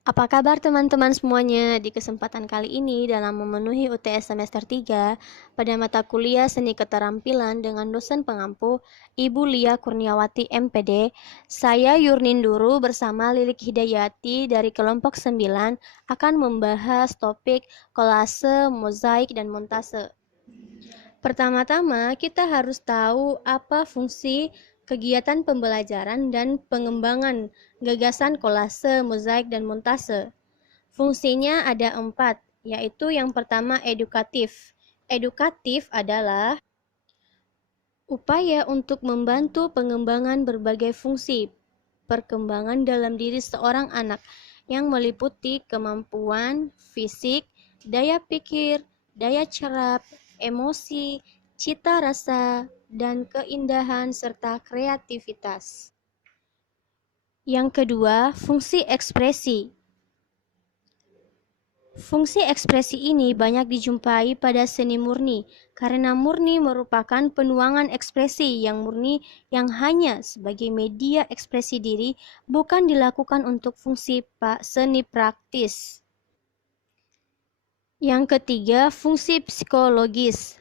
Apa kabar teman-teman semuanya? Di kesempatan kali ini dalam memenuhi UTS semester 3 pada mata kuliah Seni Keterampilan dengan dosen pengampu Ibu Lia Kurniawati MPD, saya Yurninduru bersama Lilik Hidayati dari kelompok 9 akan membahas topik kolase, mozaik, dan montase. Pertama-tama, kita harus tahu apa fungsi kegiatan pembelajaran dan pengembangan gagasan kolase, mozaik, dan montase. Fungsinya ada 4, yaitu yang pertama edukatif. Edukatif adalah upaya untuk membantu pengembangan berbagai fungsi perkembangan dalam diri seorang anak yang meliputi kemampuan fisik, daya pikir, daya cerap, emosi, cita rasa, dan keindahan serta kreativitas. Yang kedua, fungsi ekspresi. Fungsi ekspresi ini banyak dijumpai pada seni murni, karena murni merupakan penuangan ekspresi yang murni yang hanya sebagai media ekspresi diri, bukan dilakukan untuk fungsi seni praktis. Yang ketiga, fungsi psikologis.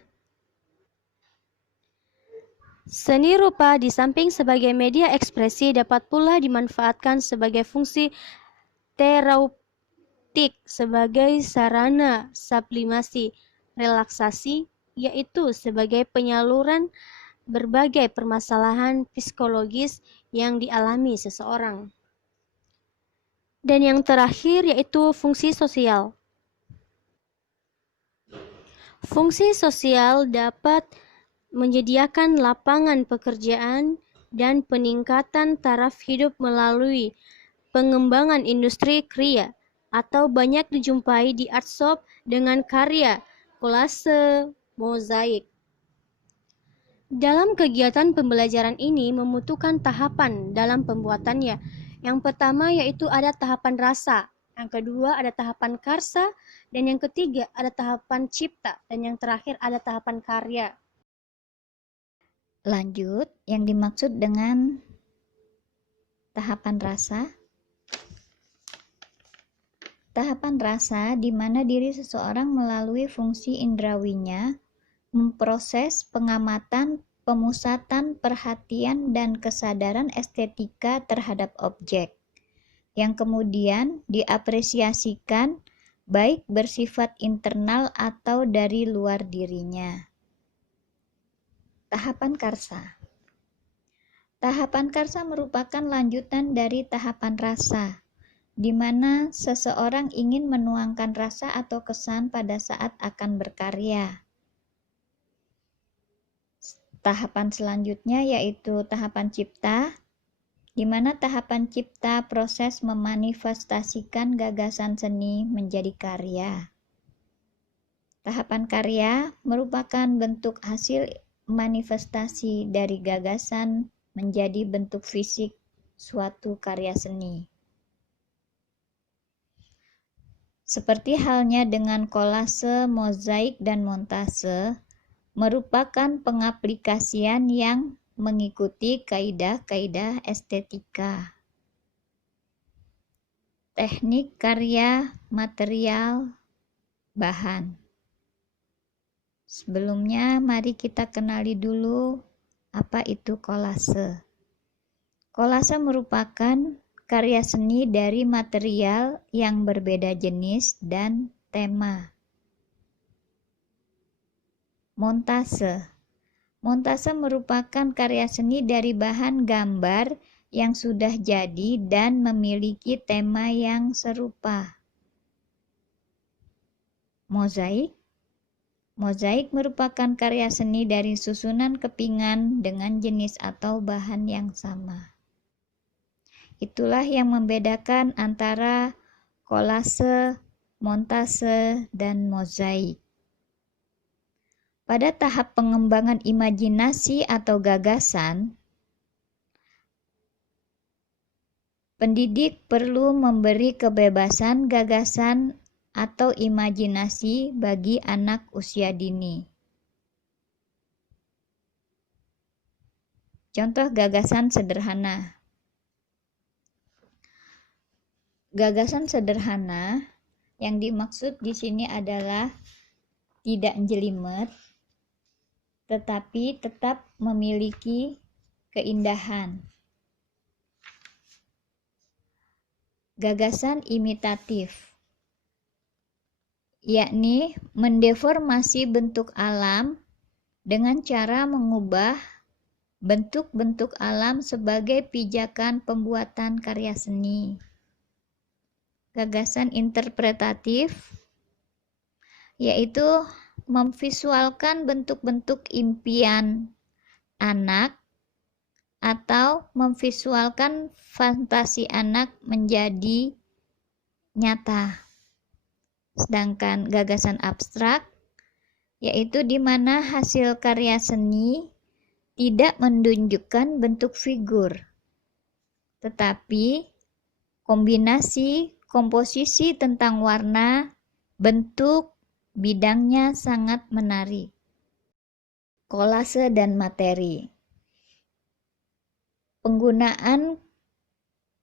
Seni rupa di samping sebagai media ekspresi dapat pula dimanfaatkan sebagai fungsi terapeutik sebagai sarana sublimasi relaksasi, yaitu sebagai penyaluran berbagai permasalahan psikologis yang dialami seseorang. Dan yang terakhir yaitu fungsi sosial. Fungsi sosial dapat menyediakan lapangan pekerjaan dan peningkatan taraf hidup melalui pengembangan industri kriya atau banyak dijumpai di art shop dengan karya kolase, mozaik. Dalam kegiatan pembelajaran ini membutuhkan tahapan dalam pembuatannya. Yang pertama yaitu ada tahapan rasa, yang kedua ada tahapan karsa, dan yang ketiga ada tahapan cipta, dan yang terakhir ada tahapan karya. Lanjut, yang dimaksud dengan tahapan rasa. Tahapan rasa di mana diri seseorang melalui fungsi indrawinya memproses pengamatan, pemusatan perhatian dan kesadaran estetika terhadap objek, yang kemudian diapresiasikan baik bersifat internal atau dari luar dirinya. Tahapan karsa. Tahapan karsa merupakan lanjutan dari tahapan rasa, di mana seseorang ingin menuangkan rasa atau kesan pada saat akan berkarya. Tahapan selanjutnya yaitu tahapan cipta, di mana tahapan cipta proses memanifestasikan gagasan seni menjadi karya. Tahapan karya merupakan bentuk hasil manifestasi dari gagasan menjadi bentuk fisik suatu karya seni. Seperti halnya dengan kolase, mozaik, dan montase, merupakan pengaplikasian yang mengikuti kaidah-kaidah estetika. Teknik karya, material, bahan. Sebelumnya, mari kita kenali dulu apa itu kolase. Kolase merupakan karya seni dari material yang berbeda jenis dan tema. Montase. Montase merupakan karya seni dari bahan gambar yang sudah jadi dan memiliki tema yang serupa. Mozaik. Mozaik merupakan karya seni dari susunan kepingan dengan jenis atau bahan yang sama. Itulah yang membedakan antara kolase, montase, dan mozaik. Pada tahap pengembangan imajinasi atau gagasan, pendidik perlu memberi kebebasan gagasan atau imajinasi bagi anak usia dini. Contoh gagasan sederhana. Gagasan sederhana yang dimaksud di sini adalah tidak jelimet, tetapi tetap memiliki keindahan. Gagasan imitatif, yakni mendeformasi bentuk alam dengan cara mengubah bentuk-bentuk alam sebagai pijakan pembuatan karya seni. Gagasan interpretatif, yaitu memvisualkan bentuk-bentuk impian anak atau memvisualkan fantasi anak menjadi nyata. Sedangkan gagasan abstrak, yaitu di mana hasil karya seni tidak menunjukkan bentuk figur, tetapi kombinasi komposisi tentang warna, bentuk, bidangnya sangat menarik. Kolase dan materi. Penggunaan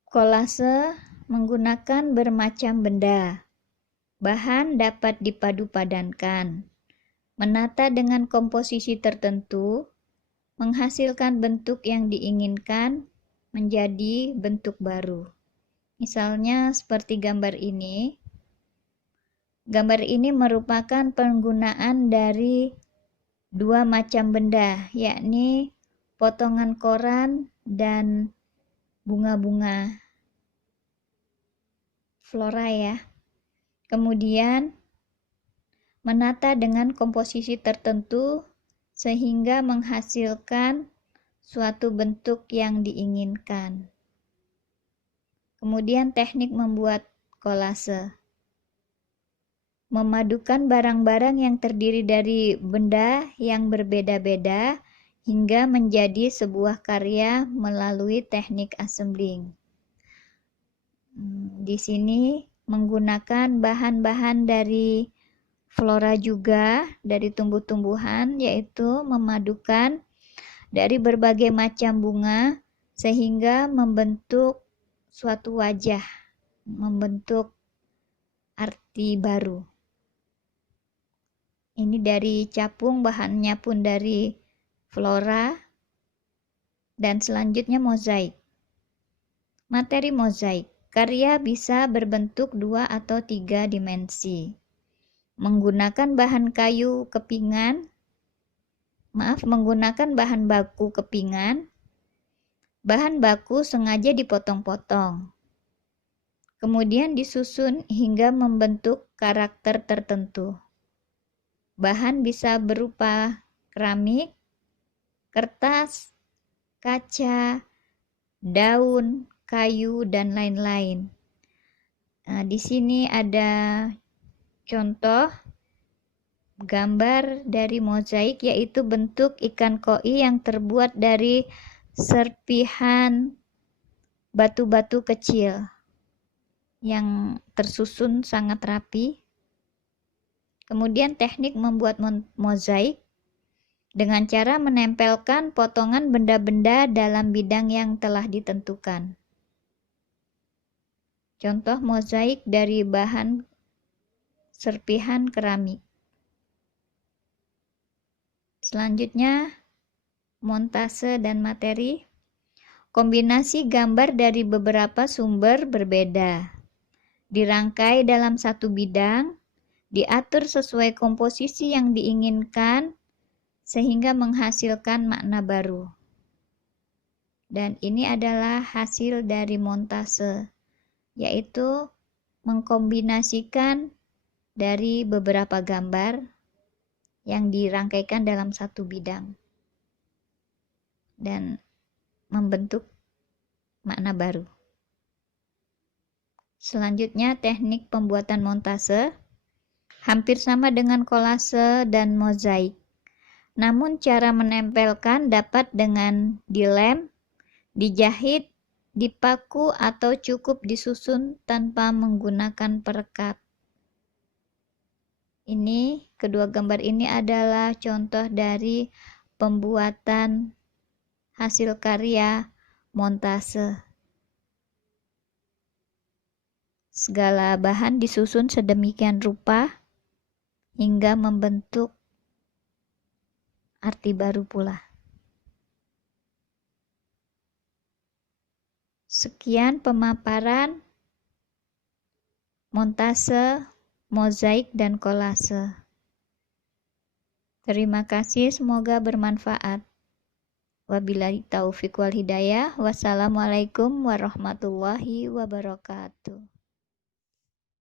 kolase menggunakan bermacam benda. Bahan dapat dipadu-padankan, menata dengan komposisi tertentu, menghasilkan bentuk yang diinginkan menjadi bentuk baru. Misalnya seperti gambar ini. Gambar ini merupakan penggunaan dari dua macam benda, yakni potongan koran dan bunga-bunga flora ya. Kemudian menata dengan komposisi tertentu sehingga menghasilkan suatu bentuk yang diinginkan. Kemudian teknik membuat kolase. Memadukan barang-barang yang terdiri dari benda yang berbeda-beda hingga menjadi sebuah karya melalui teknik assembling. Di sini menggunakan bahan-bahan dari flora juga, dari tumbuh-tumbuhan, yaitu memadukan dari berbagai macam bunga sehingga membentuk suatu wajah, membentuk arti baru. Ini dari capung, bahannya pun dari flora, dan selanjutnya mozaik. Materi mozaik, karya bisa berbentuk 2 atau 3 dimensi. Menggunakan bahan kayu kepingan, menggunakan bahan baku kepingan. Bahan baku sengaja dipotong-potong, kemudian disusun hingga membentuk karakter tertentu. Bahan bisa berupa keramik, kertas, kaca, daun, kayu, dan lain-lain. Nah, di sini ada contoh gambar dari mozaik, yaitu bentuk ikan koi yang terbuat dari serpihan batu-batu kecil yang tersusun sangat rapi. Kemudian teknik membuat mozaik dengan cara menempelkan potongan benda-benda dalam bidang yang telah ditentukan. Contoh mozaik dari bahan serpihan keramik. Selanjutnya, montase dan materi. Kombinasi gambar dari beberapa sumber berbeda. Dirangkai dalam satu bidang, diatur sesuai komposisi yang diinginkan, sehingga menghasilkan makna baru. Dan ini adalah hasil dari montase, yaitu mengkombinasikan dari beberapa gambar yang dirangkaikan dalam satu bidang dan membentuk makna baru. Selanjutnya, teknik pembuatan montase hampir sama dengan kolase dan mozaik. Namun cara menempelkan dapat dengan dilem, dijahit, dipaku, atau cukup disusun tanpa menggunakan perekat. Ini, kedua gambar ini adalah contoh dari pembuatan hasil karya montase. Segala bahan disusun sedemikian rupa hingga membentuk arti baru pula. Sekian pemaparan montase, mozaik, dan kolase. Terima kasih, semoga bermanfaat. Wabillahi taufiq wal hidayah. Wassalamualaikum warahmatullahi wabarakatuh.